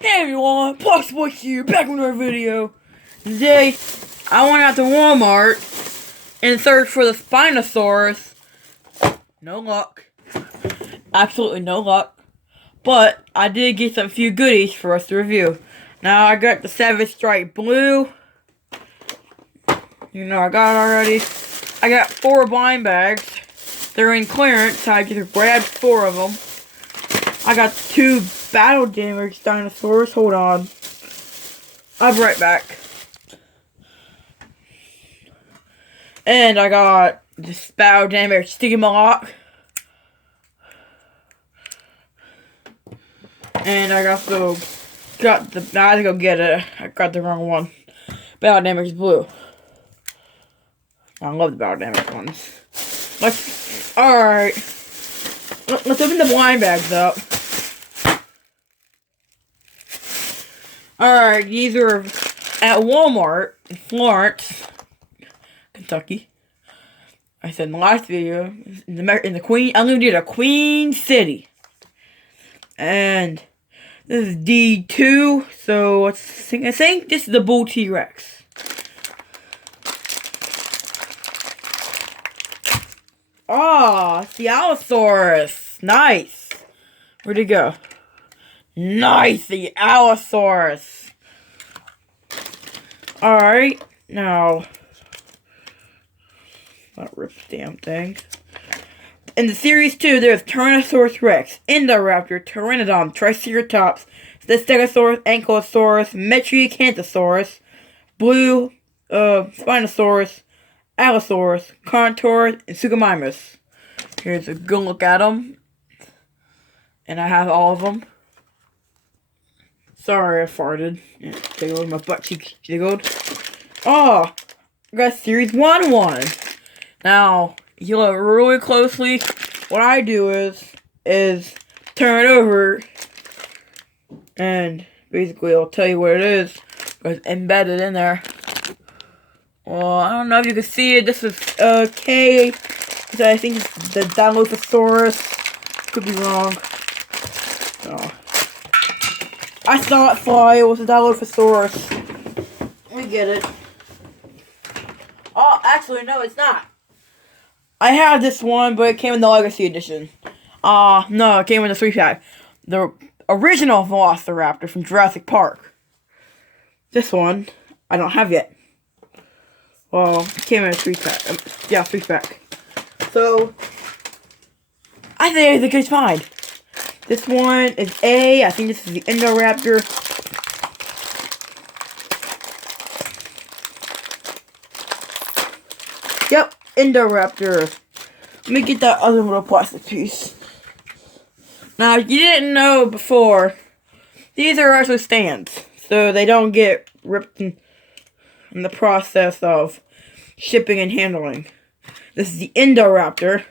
Hey everyone, Boy here, back with another video. Today, I went out to Walmart and searched for the Spinosaurus. No luck. Absolutely no luck. But I did get some few goodies for us to review. Now I got the Savage Stripe Blue. You know I got it already. I got 4 blind bags. They're in clearance, so I just grabbed 4 of them. I got 2 battle damaged dinosaurs. Hold on. I'll be right back. And I got this battle damaged Stigmalock. And I also got the, I had to go get it. I got the wrong one. Battle damaged Blue. I love the battle damaged ones. Alright. Let's open the blind bags up. Alright, these are at Walmart in Florence, Kentucky. I said in the last video, in the Queen, I'm gonna do the Queen City. And this is D2, so I think this is the Bull T-Rex. Ah, it's the Allosaurus. Nice. Where'd it go? Nice, the Allosaurus. Alright, now, not rip the damn thing. In the series 2, there's Tyrannosaurus Rex, Indoraptor, Pteranodon, Triceratops, Stegosaurus, Ankylosaurus, Metriacanthosaurus, Blue, Spinosaurus, Allosaurus, Carnotaurus, and Suchomimus. Here's a good look at them. And I have all of them. Sorry, I farted. Yeah, jiggled, my butt cheek jiggled. Oh, I got Series 1. Now, if you look really closely, what I do is turn it over, and basically I'll tell you what it is. It's embedded in there. Well, I don't know if you can see it. This is K. I think it's the Dilophosaurus. Could be wrong. Oh. I saw it fly. It was a Dilophosaurus. We get it. Oh, actually, no, it's not. I had this one, but it came in the Legacy Edition. No, it came in the 3-pack. The original Velociraptor from Jurassic Park. This one, I don't have yet. Well, it came in a 3-pack. Yeah, 3-pack. So, I think it's a good find. This one is A. I think this is the Indoraptor. Yep, Indoraptor. Let me get that other little plastic piece. Now, if you didn't know before, these are actually stands, so they don't get ripped in the process of shipping and handling. This is the Indoraptor.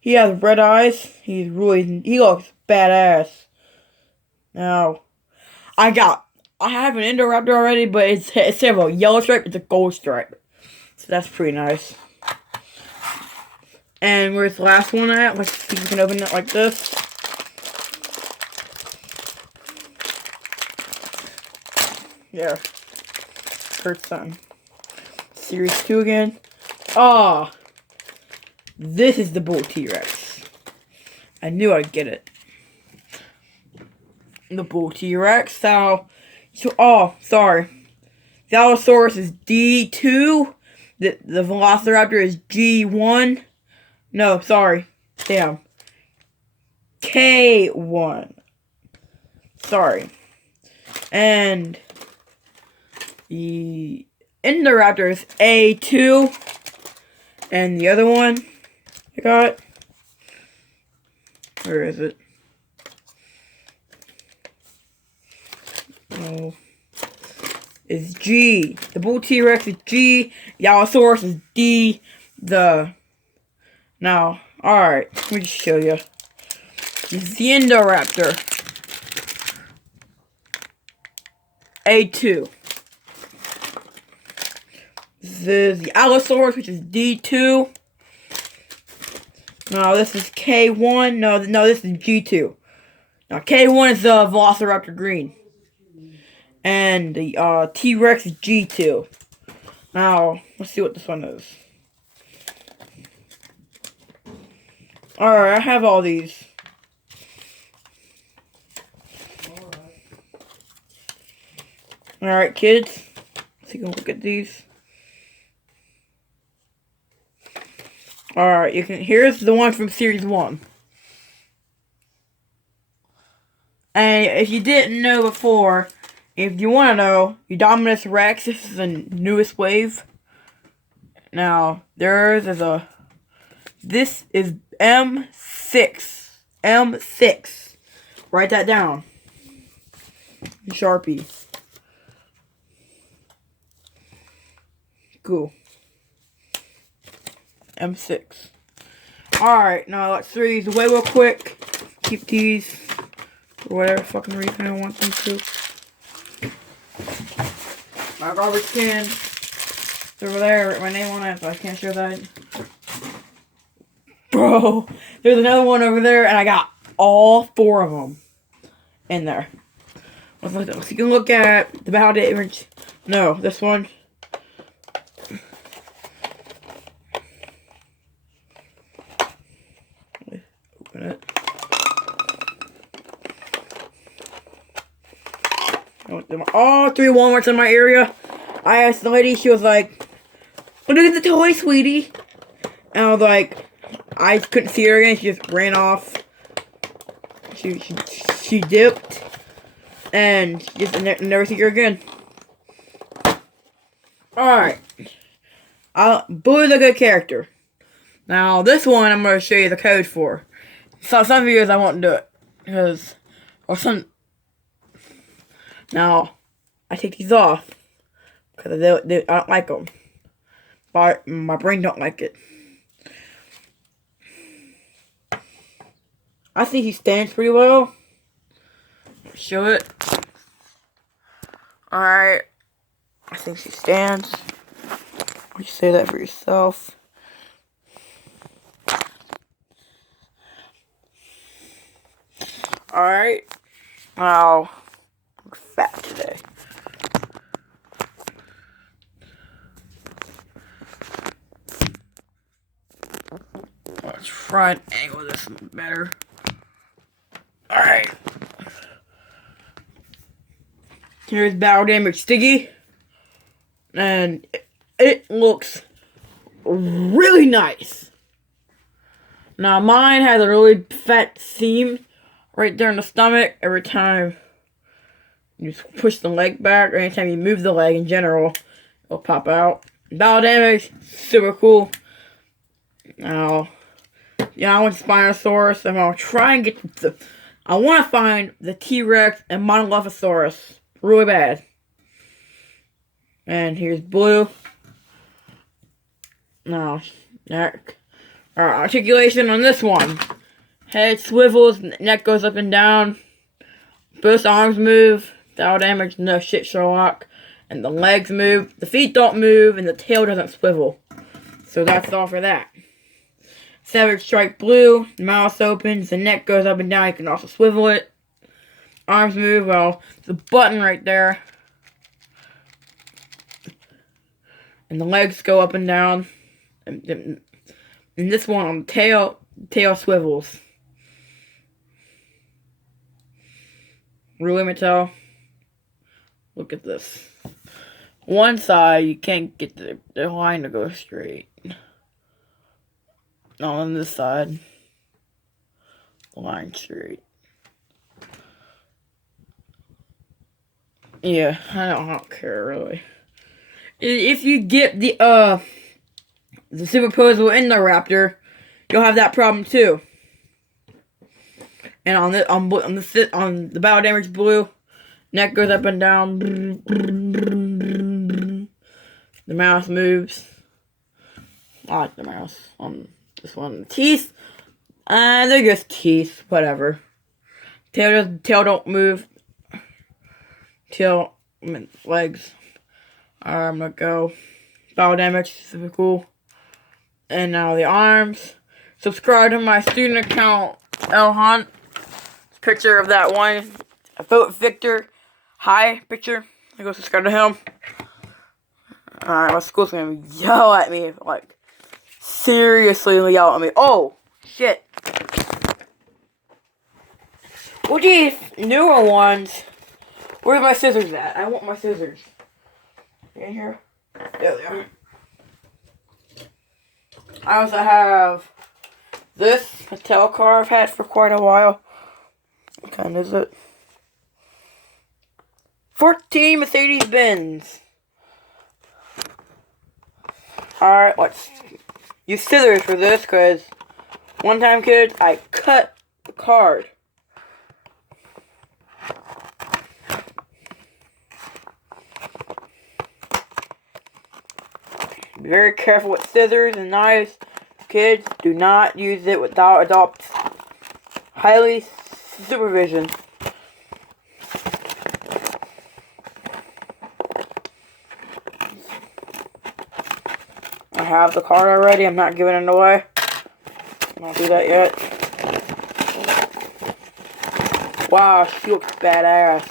He has red eyes. He looks badass. Now, I have an Indoraptor already, but instead of a yellow stripe, it's a gold stripe. So that's pretty nice. And where's the last one at? Let's see if we can open it like this. There. Hurts something. Series 2 again. Ah! This is the Bull T-Rex. I knew I'd get it. The Bull T-Rex. Sorry. The Allosaurus is D2. The Velociraptor is G1. No, sorry. Damn. K1. Sorry. And the Indoraptor is A2. And the other one I got, where is it? Oh, is G. The Bull T-Rex is G. The Allosaurus is D. Now, alright, let me just show you. This is the Indoraptor. A2. This is the Allosaurus, which is D2. No, this is K1. No, this is G2. Now, K1 is the Velociraptor green. and the T-Rex G2. Now, let's see what this one is. Alright, I have all these. Alright, kids. Let's take a look at these. Alright, here's the one from Series 1. And if you didn't know before, if you want to know, Eudominus Rex, this is the newest wave. Now, this is M6. M6. Write that down. Sharpie. Cool. M6. Alright, now let's throw these away real quick. Keep these for whatever fucking reason I want them to. My garbage can. It's over there with my name on it, but I can't show that. Bro, there's another one over there, and I got all 4 of them in there. So you can look at the battle damage. No, this one. Open it. All 3 Walmarts in my area. I asked the lady, she was like, "Look at the toy, sweetie." And I was like, I couldn't see her again. She just ran off. She dipped, and just never see her again. Alright. Blue's a good character. Now, this one I'm going to show you the code for. So, some videos I won't do it. Now, I take these off. Because I don't like them. But my brain don't like it. I think he stands pretty well. Show it. Alright. I think she stands. You say that for yourself. Alright. Now, I'm fat today. Let's try and angle this better. Alright. Here's Battle Damage Stiggy. And it looks really nice. Now mine has a really fat seam right there in the stomach. Every time you push the leg back, or anytime you move the leg in general, it'll pop out. Battle Damage, super cool. Now, yeah, I want Spinosaurus, and I'll try and get I want to find the T-Rex and Monolithosaurus really bad. And here's Blue. Now, articulation on this one. Head swivels, neck goes up and down. Both arms move. Battle damage, no shit, Sherlock. And the legs move. The feet don't move, and the tail doesn't swivel. So that's all for that. Savage Strike Blue, the mouth opens, the neck goes up and down, you can also swivel it. Arms move, well, the button right there. And the legs go up and down. And this one on the tail swivels. Really, Mattel? Look at this. One side, you can't get the line to go straight. On this side, line straight. Yeah, I don't care really. If you get the Superposable Indoraptor, you'll have that problem too. And on the Battle Damage Blue, neck goes up and down. The mouth moves. I like the mouth on this one. Teeth, they're just teeth, whatever. Tail don't move. Legs. I'm gonna go. Battle damage, super cool. And now the arms. Subscribe to my student account, L Hunt. Picture of that one. Vote Victor. hi picture. I go subscribe to him. Alright, my school's gonna yell at me. Like, seriously yell at me. Oh, shit. Well, these newer ones. Where's my scissors at? I want my scissors. In here? There they are. I also have this Mattel car I've had for quite a while. What kind is it? 14 Mercedes-Benz. Alright, let's use scissors for this, because one time, kids, I cut the card. Be very careful with scissors and knives. Kids, do not use it without adult highly supervision. I have the card already. I'm not giving it away. I won't do that yet. Wow, she looks badass.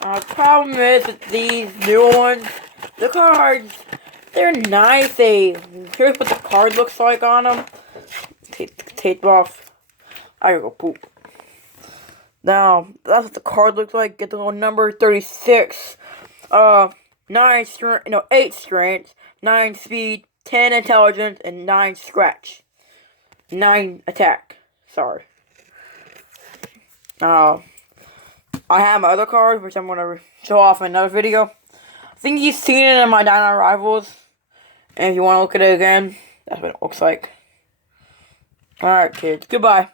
The problem is that these new ones, the cards, they're nice. Here's what the card looks like on them. Tape off. I gotta go poop. Now, that's what the card looks like. Get the little number 36. 8 strength, 9 speed, 10 intelligence, and 9 scratch. 9 attack. Sorry. I have my other cards, which I'm gonna show off in another video. I think you've seen it in my Dino Rivals. And if you want to look at it again, that's what it looks like. Alright, kids. Goodbye.